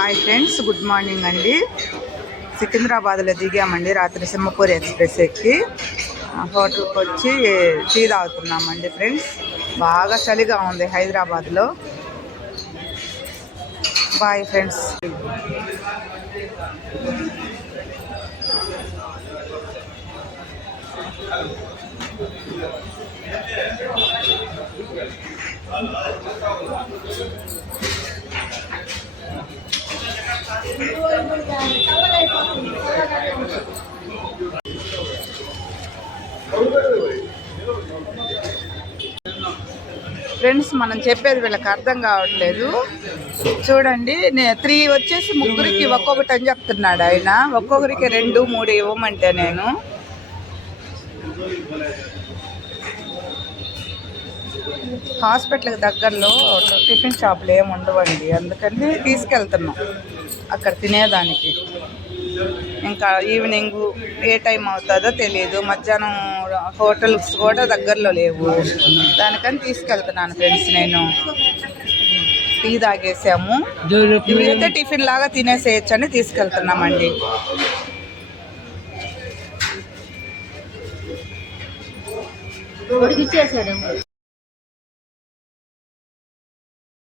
Hi friends, good morning అండి. సికింద్రాబాద్లో దిగామండి. రాత్రి సింహపూర్ ఎక్స్ప్రెస్ ఎక్కి హోటల్కి వచ్చి టీ తాగుతున్నామండి ఫ్రెండ్స్. బాగా చలిగా ఉంది హైదరాబాద్లో. Bye friends. ఫ్రెండ్స్, మనం చెప్పేది వీళ్ళకి అర్థం కావట్లేదు. చూడండి, 3 వచ్చేసి ముగ్గురికి ఒక్కొక్కటి అని చెప్తున్నాడు ఆయన. ఒక్కొక్కరికి 2, 3 ఇవ్వమంటే నేను హాస్పిటల్కి దగ్గరలో టిఫిన్ షాపులు ఏమి ఉండవండి, అందుకని తీసుకెళ్తున్నాం అక్కడ తినేదానికి. ఇంకా ఈవినింగ్ ఏ టైం అవుతుందో తెలియదు. మధ్యాహ్నం హోటల్స్ కూడా దగ్గరలో లేవు, దానికని తీసుకెళ్తున్నాను ఫ్రెండ్స్. నేను టీ తాగేసాము, ఇవైతే టిఫిన్ లాగా తినేసేయచ్చు అని తీసుకెళ్తున్నామండి. ఇచ్చేసాడు.